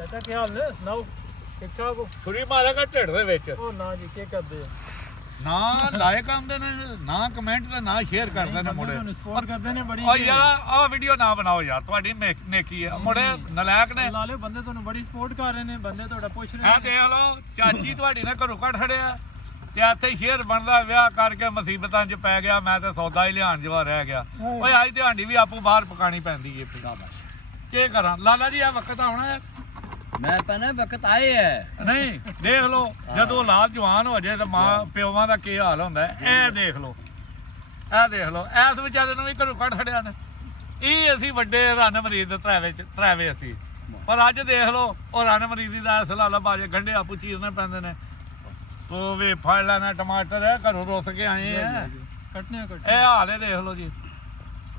ਚਾਚਾ ਕੀ ਹਾਲ ਨੇ ਸੁਣਾਓ ਠੀਕ ਠਾਕ ਹੋ ਛੁਰੀ ਮਾਰੇਗਾ ਢਿੱਡ ਦੇ ਵਿੱਚ ਉਹ ਨਾ ਜੀ ਕੀ ਕਰਦੇ ਨਾ ਲਾਇਕ ਆਉਂਦੇ ਨੇ ਨਾ ਕਮੈਂਟ ਤੇ ਨਾ ਸ਼ੇਅਰ ਕਰਦੇ ਨੇ ਮੁੰਡੇ ਤੁਹਾਨੂੰ ਸਪੋਰਟ ਕਰਦੇ ਨੇ ਬੜੀ ਓ ਯਾਰ ਆਹ ਵੀਡੀਓ ਨਾ ਬਣਾਓ ਯਾਰ ਤੁਹਾਡੀ ਨੇਕੀ ਹੈ ਮੁੰਡੇ ਨਲਾਇਕ ਨੇ ਲਾ ਲਿਓ ਬੰਦੇ ਤੁਹਾਨੂੰ ਬੜੀ ਸਪੋਰਟ ਕਰ ਰਹੇ ਨੇ ਬੰਦੇ ਤੁਹਾਡਾ ਪੁੱਛ ਰਹੇ ਇਹ ਦੇਖ ਲਓ ਚਾਚੀ ਤੁਹਾਡੀ ਨੇ ਘਰੋਂ ਕੱਢ ਛੜਿਆ ਤੇ ਇੱਥੇ ਸ਼ੇਰ ਬਣਦਾ ਵਿਆਹ ਕਰਕੇ ਮੁਸੀਬਤਾਂ 'ਚ ਪੈ ਗਿਆ ਮੈਂ ਤੇ ਸੌਦਾ ਹੀ ਲਿਆਣ ਜਵਾ ਰਹਿ ਗਿਆ ਓਏ ਅੱਜ ਦਿਹਾੜੀ ਵੀ ਆਪੂ ਬਾਹਰ ਪਕਾਣੀ ਪੈਂਦੀ ਏ ਕੀ ਕਰਾਂ ਲਾਲਾ ਜੀ ਆ ਵਕਤ ਆਉਣਾ ਹੈ मैं कहना वक्त आए है ਨਹੀਂ ਦੇਖ ਲਓ ਜਦੋਂ ਔਲਾਦ ਜਵਾਨ ਹੋ ਜਾਏ ਤਾਂ ਮਾਂ ਪਿਓਾਂ ਦਾ ਕੀ ਹਾਲ ਹੁੰਦਾ ਇਹ ਦੇਖ ਲਓ ਐਸ ਵਿਚਾਰੇ ਨੂੰ ਵੀ ਘਰੋਂ ਕੱਢ ਛੜਿਆ ਨੇ ਇਹ ਅਸੀਂ ਵੱਡੇ ਰਨ ਮਰੀਜ਼ ਤਰਾਵੇ ਅਸੀਂ ਪਰ ਅੱਜ ਦੇਖ ਲਓ ਉਹ ਰਨ ਮਰੀਜ਼ ਦਾ ਸਲਾਲਾ ਬਾਜੇ ਗੰਢੇ ਆਪੂ ਚੀਰਨੇ ਪੈਂਦੇ ਨੇ ਉਹ ਵੀ ਫੜ ਲੈਣਾ ਟਮਾਟਰ ਹੈ ਘਰੋਂ ਰੁੱਸ ਕੇ ਆਏ ਆ ਕੱਟਨੇ ਇਹ ਹਾਲ ਹੈ ਦੇਖ ਲਓ ਜੀ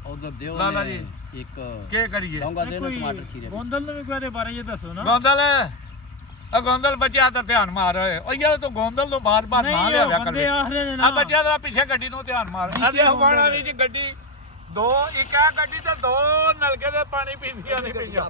उधर देव लाला ने जी। एक ਕੀ ਕਰੀਏ लौंगा देना टमाटर छीरे ਗੋਂਦਲ ਨੂੰ ਵੀ ਕੋਈ ਬਾਰੇ ਇਹ ਦੱਸੋ ਨਾ ਗੋਂਦਲ ਬੱਚਿਆਂ ਦਾ ਧਿਆਨ ਮਾਰ ਉਹ ਯਾਰ ਤੂੰ ਗੋਂਦਲ ਤੋਂ ਬਾਰ-ਬਾਰ ਨਾ ਲਿਆਵਿਆ ਕਰ ਬੰਦੇ ਆ ਰਹੇ ਨੇ ਆ ਨਾ ਬੱਚਿਆਂ ਦਾ ਪਿੱਛੇ ਗੱਡੀ ਨੂੰ ਧਿਆਨ ਮਾਰ ਆ ਦੇ ਹਵਾਣਾ ਵਾਲੀ ਜੀ ਗੱਡੀ ਇੱਕ ਆ ਗੱਡੀ ਤੇ ਦੋ ਨਲਕੇ ਦੇ ਪਾਣੀ ਪੀਂਦੀਆਂ ਨਹੀਂ ਪਈਆਂ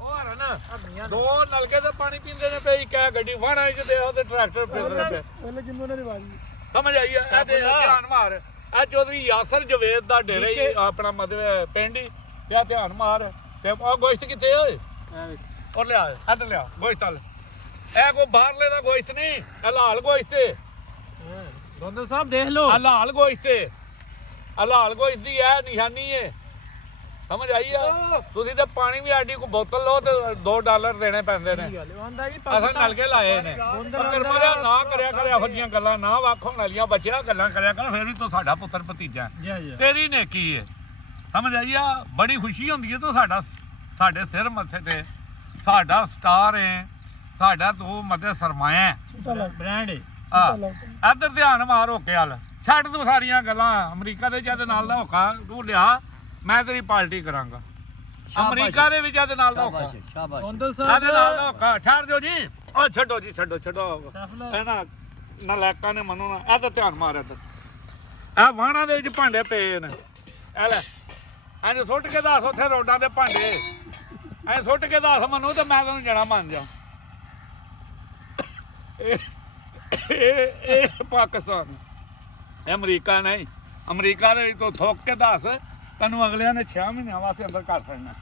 ਉਹ ਹਰਨ ਦੋ ਨਲਕੇ ਦੇ ਪਾਣੀ ਪੀਂਦੇ ਨੇ ਪਈ ਇੱਕ ਆ ਗੱਡੀ ਵਾਣਾ ਚ ਦੇ ਉਹਦੇ ਟਰੈਕਟਰ ਫਿਰਦੇ ਤੇ ਉਹਨੇ ਜਿੰਨੋਂ ਨੇ ਰਿਵਾਜੀ ਸਮਝ ਆਈ ਆ ਤੇ ਧਿਆਨ ਮਾਰ ਆ ਚੌਧਰੀ ਯਾਸਰ ਜਵੇਦ ਦਾ ਡੇਰਾ ਹੀ ਆਪਣਾ ਮਤਲਬ ਪਿੰਡ ਹੀ ਤੇ ਆ ਧਿਆਨ ਮਾਰ ਤੇ ਉਹ ਗੋਸ਼ਤ ਕਿੱਥੇ ਓਏ ਔਰ ਲਿਆ ਹੱਦ ਲਿਆ ਗੋਸ਼ਤ ਵਾਲ ਇਹ ਕੋ ਬਾਹਰਲੇ ਦਾ ਗੋਸ਼ਤ ਨਹੀਂ ਇਹ ਲਾਲ ਗੋਸ਼ਤ ਏ ਗੋਂਦਲ ਸਾਹਿਬ ਦੇਖ ਲਓ ਹਲਾਲ ਗੋਸ਼ਤ ਏ ਹਲਾਲ ਗੋਸ਼ਤ ਦੀ ਇਹ ਨਿਸ਼ਾਨੀ ਏ ਸਮਝ ਆਈ ਆ ਤੁਸੀਂ ਤੇ ਪਾਣੀ ਵੀ ਆਡੀ ਕੋ ਬੋਤਲ ਲਓ ਤੇ $2 ਦੇਣੇ ਪੈਂਦੇ ਨੇ ਆਂਦਾ ਜੀ ਅਸਾਂ ਨਲਕੇ ਲਾਏ ਨੇ ਕਰਮਾ ਨਾ ਕਰਿਆ ਇਹੋ ਜੀਆਂ ਗੱਲਾਂ ਨਾ ਵਾਖੋਂ ਵਾਲੀਆਂ ਬੱਚਿਆ ਗੱਲਾਂ ਕਰਿਆ ਕਰ ਫਿਰ ਵੀ ਤੂੰ ਸਾਡਾ ਪੁੱਤਰ ਭਤੀਜਾ ਤੇਰੀ ਨੇਕੀ ਏ ਸਮਝ ਆਈ ਆ ਬੜੀ ਖੁਸ਼ੀ ਹੁੰਦੀ ਏ ਤੂੰ ਸਾਡੇ ਸਿਰ ਮੱਥੇ ਤੇ ਸਾਡਾ ਸਟਾਰ ਏ ਸਾਡਾ ਤੂੰ ਮੱਦੇ ਸਰਮਾਇਆ ਬ੍ਰਾਂਡ ਏ ਆ ਇੱਧਰ ਧਿਆਨ ਮਾਰ ਹੋਕੇ ਹਲ ਛੱਡ ਤੂੰ ਸਾਰੀਆਂ ਗੱਲਾਂ ਅਮਰੀਕਾ ਦੇ ਜਦ ਨਾਲ ਦਾ ਹੋਕਾ ਤੂੰ ਲਿਆ ਮੈਂ ਤੇਰੀ ਪਾਰਟੀ ਕਰਾਂਗਾ ਅਮਰੀਕਾ ਦੇ ਵਿੱਚ ਜਦ ਨਾਲ ਦਾ ਹੋਕਾ शाबाश शाबाश ਗੋਂਦਲ ਸਾਡੇ ਸਾਹਿਬ ਨਾਲ ਦਾ ਹੋਕਾ ਠਹਿਰ ਜਾਓ ਜੀ ਉਹ ਛੱਡੋ ਜੀ ਛੱਡੋ ਸਫਲਾ ਇਹਨਾਂ ਨਲਾਇਕਾਂ ਨੇ ਮੰਨੂ ਨਾ ਇੱਧਰ ਧਿਆਨ ਮਾਰ ਇੱਧਰ ਇਹ ਵਾਹਣਾ ਦੇ ਵਿੱਚ ਭਾਂਡੇ ਪਏ ਨੇ ਇਹ ਲੈ ਐਂ ਸੁੱਟ ਕੇ ਦੱਸ ਉੱਥੇ ਰੋਡਾਂ ਦੇ ਭਾਂਡੇ ਐਂ ਸੁੱਟ ਕੇ ਦੱਸ ਮੈਨੂੰ ਤੇ ਮੈਂ ਤੈਨੂੰ ਜਣਾ ਮੰਨ ਜਾ ਇਹ ਪਾਕਿਸਤਾਨ ਇਹ ਅਮਰੀਕਾ ਨਹੀਂ ਅਮਰੀਕਾ ਦੇ ਵਿੱਚ ਤੂੰ ਥੋਕ ਕੇ ਦੱਸ ਤੈਨੂੰ ਅਗਲਿਆਂ ਨੇ 6 ਮਹੀਨਿਆਂ ਵਾਸਤੇ ਅੰਦਰ ਕਰ ਛੱਡਣਾ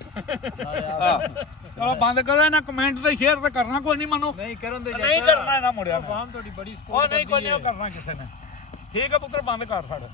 ਚਲੋ ਬੰਦ ਕਰੋ ਇਹਨਾਂ ਕਮੈਂਟ ਤੇ ਸ਼ੇਅਰ ਤੇ ਕਰਨਾ ਕੋਈ ਨਹੀਂ ਮਨੋ ਨਹੀਂ ਕਰਨ ਦੇ ਨਹੀਂ ਕਰਨਾ ਇਹਨਾਂ ਮੁੰਡਿਆਂ ਨੇ ਆਵਾਮ ਤੁਹਾਡੀ ਬੜੀ ਉਹ ਸਪੋਰਟ ਨਹੀਂ ਕੋਈ ਨਹੀਂ ਉਹ ਕਰਨਾ ਕਿਸੇ ਨੇ ਠੀਕ ਹੈ ਪੁੱਤਰ ਬੰਦ ਕਰ ਛੱਡ